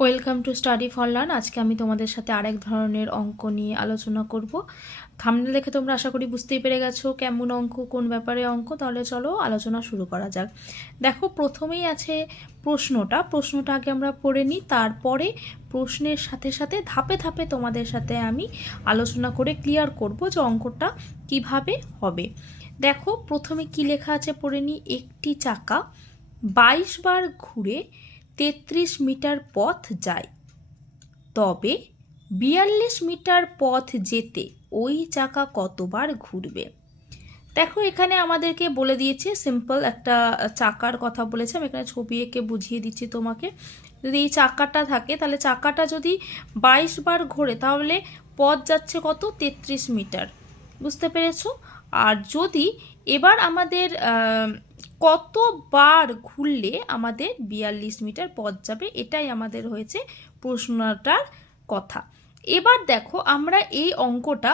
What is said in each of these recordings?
Welcome to study for learn. আজকে আমি তোমাদের সাথে আরেক ধরনের অঙ্ক নিয়ে আলোচনা করব। থামনে দেখে তোমরা আশা করি বুঝতেই পেরে গেছো কেমন অঙ্ক, কোন ব্যাপারে অঙ্ক। তাহলে চলো আলোচনা শুরু করা যাক। দেখো, প্রথমেই আছে প্রশ্নটা। প্রশ্নটা আগে আমরা পড়ে নিই, তারপরে প্রশ্নের সাথে সাথে ধাপে ধাপে তোমাদের সাথে আমি আলোচনা করে ক্লিয়ার করব যে অঙ্কটা কীভাবে হবে। দেখো, প্রথমে কি লেখা আছে পড়ে নিই? একটি চাকা বাইশ বার ঘুরে তেত্রিশ মিটার পথ যায়। তবে বিয়াল্লিশ মিটার পথ যেতে ওই চাকা কতবার ঘুরবে? দেখো, এখানে আমাদেরকে বলে দিয়েছে সিম্পল একটা চাকার কথা বলেছে। আমি এখানে ছবি এঁকে বুঝিয়ে দিচ্ছি তোমাকে। যদি এই চাকাটা থাকে, তাহলে চাকাটা যদি বাইশ বার ঘোরে, তাহলে পথ যাচ্ছে কত? তেত্রিশ মিটার। বুঝতে পেরেছ? আর যদি এবার আমাদের কতবার ঘুরলে আমাদের বিয়াল্লিশ মিটার পথ যাবে? এটাই আমাদের হয়েছে প্রশ্নটার কথা। এবার দেখো আমরা এই অঙ্কটা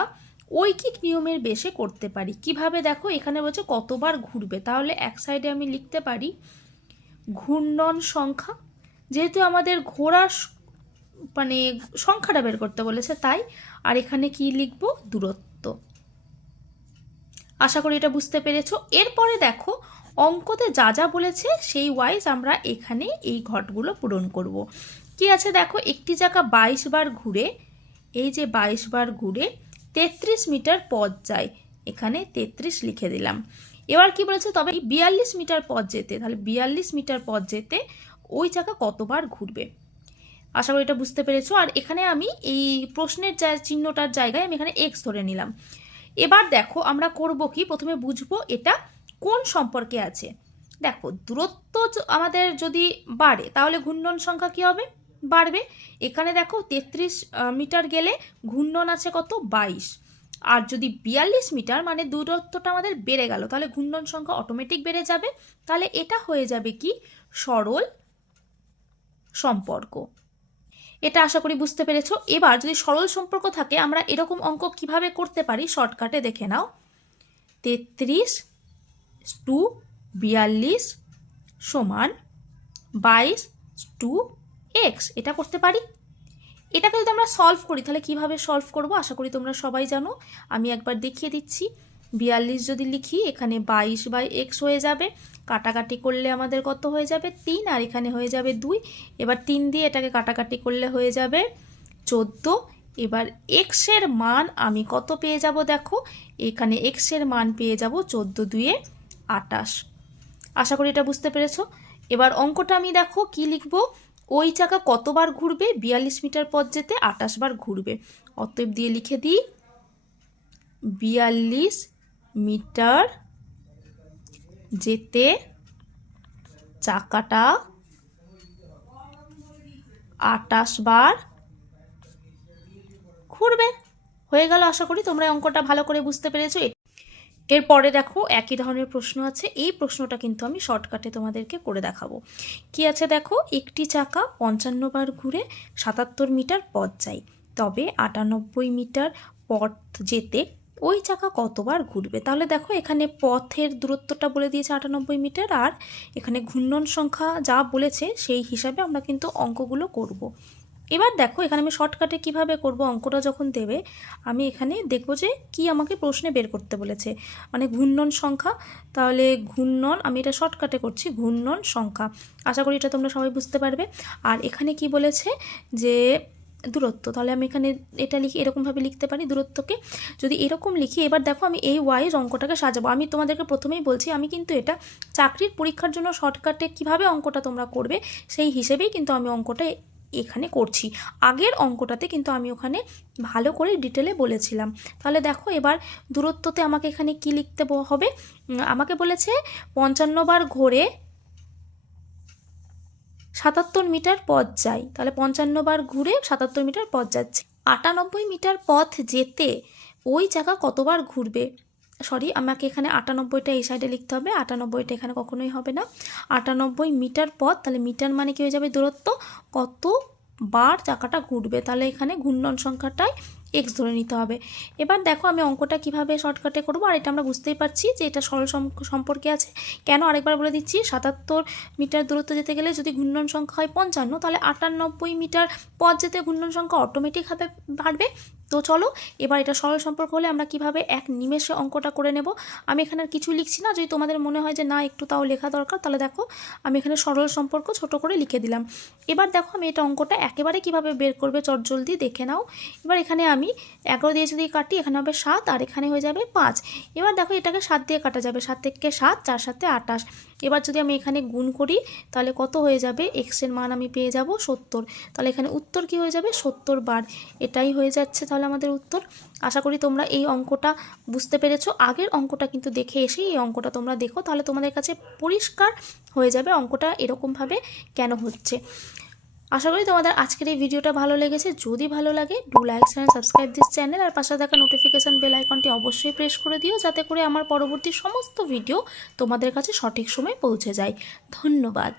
ঐকিক নিয়মের বেশে করতে পারি। কীভাবে দেখো? এখানে বলছে কতবার ঘুরবে? তাহলে এক সাইডে আমি লিখতে পারি, ঘূর্ণন সংখ্যা। যেহেতু আমাদের ঘোরার মানে সংখ্যাটা বের করতে বলেছে তাই, আর এখানে কি লিখব? দূরত্ব। আশা করি এটা বুঝতে পেরেছ। এরপরে দেখো অঙ্কতে যা যা বলেছে, সেই ওয়াইজ আমরা এখানে এই ঘটগুলো পূরণ করব। কি আছে দেখো? একটি জায়গা বাইশ বার ঘুরে, এই যে বাইশ বার ঘুরে তেত্রিশ মিটার পথ যায়। এখানে তেত্রিশ লিখে দিলাম। এবার কি বলেছে? তবে বিয়াল্লিশ মিটার পথ যেতে, তাহলে বিয়াল্লিশ মিটার পথ যেতে ওই চাকা কতবার ঘুরবে? আশা করি এটা বুঝতে পেরেছ। আর এখানে আমি এই প্রশ্নের চিহ্নটার জায়গায় আমি এখানে এক্স ধরে নিলাম। এবার দেখো আমরা করব কি? প্রথমে বুঝব এটা কোন সম্পর্কে আছে? দেখো, দূরত্ব আমাদের যদি বাড়ে, তাহলে ঘূর্ণন সংখ্যা কি হবে? বাড়বে। এখানে দেখো, তেত্রিশ মিটার গেলে ঘূর্ণন আছে কত? বাইশ। আর যদি বিয়াল্লিশ মিটার মানে দূরত্বটা আমাদের বেড়ে গেল, তাহলে ঘূর্ণন সংখ্যা অটোমেটিক বেড়ে যাবে। তাহলে এটা হয়ে যাবে কি? সরল সম্পর্ক। এটা আশা করি বুঝতে পেরেছ। এবার যদি সরল সম্পর্ক থাকে, আমরা এরকম অঙ্ক কীভাবে করতে পারি? শর্টকাটে দেখে নাও। তেত্রিশ টু বিয়াল্লিশ সমান বাইশ টু এক্স। এটা করতে পারি? এটাকে যদি আমরা সলভ করি, তাহলে কীভাবে সলভ করব? আশা করি তোমরা সবাই জানো। আমি একবার দেখিয়ে দিচ্ছি। বিয়াল্লিশ যদি লিখি, এখানে বাইশ বাই এক্স হয়ে যাবে। কাটাকাটি করলে আমাদের কত হয়ে যাবে? তিন, আর এখানে হয়ে যাবে দুই। এবার তিন দিয়ে এটাকে কাটাকাটি করলে হয়ে যাবে চোদ্দ। এবার এক্সের মান আমি কত পেয়ে যাব? দেখো, এখানে এক্সের মান পেয়ে যাব চোদ্দ দুয়ে আটাশ। আশা করি এটা বুঝতে পেরেছ। এবার অঙ্কটা আমি দেখো কি লিখব? ওই চাকা কতবার ঘুরবে? বিয়াল্লিশ মিটার পথ যেতে আটাশ বার ঘুরবে। অতএব দিয়ে লিখে দিই। বিয়াল্লিশ মিটার যেতে চাকাটা আটাশ বার ঘুরবে। হয়ে গেল। আশা করি তোমরা অঙ্কটা ভালো করে বুঝতে পেরেছ। এরপরে দেখো, একই ধরনের প্রশ্ন আছে। এই প্রশ্নটা কিন্তু আমি শর্টকাটে তোমাদেরকে করে দেখাবো। কি আছে দেখো? একটি চাকা পঞ্চান্ন বার ঘুরে সাতাত্তর মিটার পথ যায়। তবে আটানব্বই মিটার পথ যেতে ওই চাকা কতবার ঘুরবে? তাহলে দেখো, এখানে পথের দূরত্বটা বলে দিয়েছে আটানব্বই মিটার আর এখানে ঘূর্ণন সংখ্যা যা বলেছে, সেই হিসাবে আমরা কিন্তু অঙ্কগুলো করব। এবার দেখো, এখানে আমি শর্টকাটে কীভাবে করব, অঙ্কটা যখন দেবে, আমি এখানে দেখব যে কি আমাকে প্রশ্নে বের করতে বলেছে। মানে ঘূর্ণন সংখ্যা, তাহলে ঘূর্ণন, আমি এটা শর্টকাটে করছি, ঘূর্ণন সংখ্যা। আশা করি এটা তোমরা সবাই বুঝতে পারবে। আর এখানে কি বলেছে যে দূরত্ব, তাহলে আমি এখানে এটা লিখি এরকমভাবে লিখতে পারি দূরত্বকে। যদি এরকম লিখি, এবার দেখো আমি এই ওয়াইজ অঙ্কটাকে সাজাবো। আমি তোমাদেরকে প্রথমেই বলছি, আমি কিন্তু এটা চাকরির পরীক্ষার জন্য শর্টকাটে কীভাবে অঙ্কটা তোমরা করবে, সেই হিসেবেই কিন্তু আমি অঙ্কটা এখানে করছি। আগের অঙ্কটাতে কিন্তু আমি ওখানে ভালো করে ডিটেলে বলেছিলাম। তাহলে দেখো এবার দূরত্বতে আমাকে এখানে কি লিখতে হবে? আমাকে বলেছে পঞ্চান্ন বার ঘোরে সাতাত্তর মিটার পথ যায়। তাহলে পঞ্চান্ন বার ঘুরে সাতাত্তর মিটার পথ যাচ্ছে। আটানব্বই মিটার পথ যেতে ওই জায়গা কতবার ঘুরবে? সরি, আমাকে এখানে আটানব্বইটা এই সাইডে লিখতে হবে। আটানব্বইটা এখানে কখনোই হবে না। আটানব্বই মিটার পথ, তাহলে মিটার মানে কি হয়ে যাবে দূরত্ব? কত বার চাকাটা ঘুরবে? তাহলে এখানে ঘূর্ণন সংখ্যাটাই এক্স ধরে নিতে হবে। এবার দেখো আমি অঙ্কটা কীভাবে শর্টকাটে করব, আর এটা আমরা বুঝতেই পারছি যে এটা সরল সম্পর্কে আছে। কেন আরেকবার বলে দিচ্ছি, সাতাত্তর মিটার দূরত্ব যেতে গেলে যদি ঘূর্ণন সংখ্যা হয় পঞ্চান্ন, তাহলে আটানব্বই মিটার পথ যেতে ঘূর্ণন সংখ্যা অটোমেটিক হবে বাড়বে। তো চলো, এবার এটা সরল সম্পর্ক হলে আমরা কীভাবে এক নিমেষে অঙ্কটা করে নেব? আমি এখানে আর কিছু লিখছি না, যদি তোমাদের মনে হয় যে না, একটু তাও লেখা দরকার, তাহলে দেখো, আমি এখানে সরল সম্পর্ক ছোট করে লিখে দিলাম। এবার দেখো, আমি এটা অঙ্কটা একেবারে কীভাবে বের করবে চটজলদি দেখে নাও। এবার এখানে আমি এগারো দিয়ে যদি কাটি, এখানে হবে সাত, আর এখানে হয়ে যাবে পাঁচ। এবার দেখো, এটাকে সাত দিয়ে কাটা যাবে, সাত থেকে সাত, চার সাথে আটাশ এবার যদি আমি এখানে গুণ করি, তাহলে কত হয়ে যাবে? এক্সের মান আমি পেয়ে যাব সত্তর। তাহলে এখানে উত্তর কি হয়ে যাবে? সত্তর বার। এটাই হয়ে যাচ্ছে আমাদের উত্তর। আশা করি তোমরা এই অঙ্কটা বুঝতে পেরেছ। আগের অঙ্কটা কিন্তু দেখে এসে এই অঙ্কটা তোমরা দেখো, তাহলে তোমাদের কাছে পরিষ্কার হয়ে যাবে অঙ্কটা এরকমভাবে কেন হচ্ছে। আশা করি তোমাদের আজকের এই ভিডিওটা ভালো লেগেছে। যদি ভালো লাগে do like and subscribe this channel আর পাশে থাকা নোটিফিকেশান বেল আইকনটি অবশ্যই প্রেস করে দিও, যাতে করে আমার পরবর্তী সমস্ত ভিডিও তোমাদের কাছে সঠিক সময় পৌঁছে যায়। ধন্যবাদ।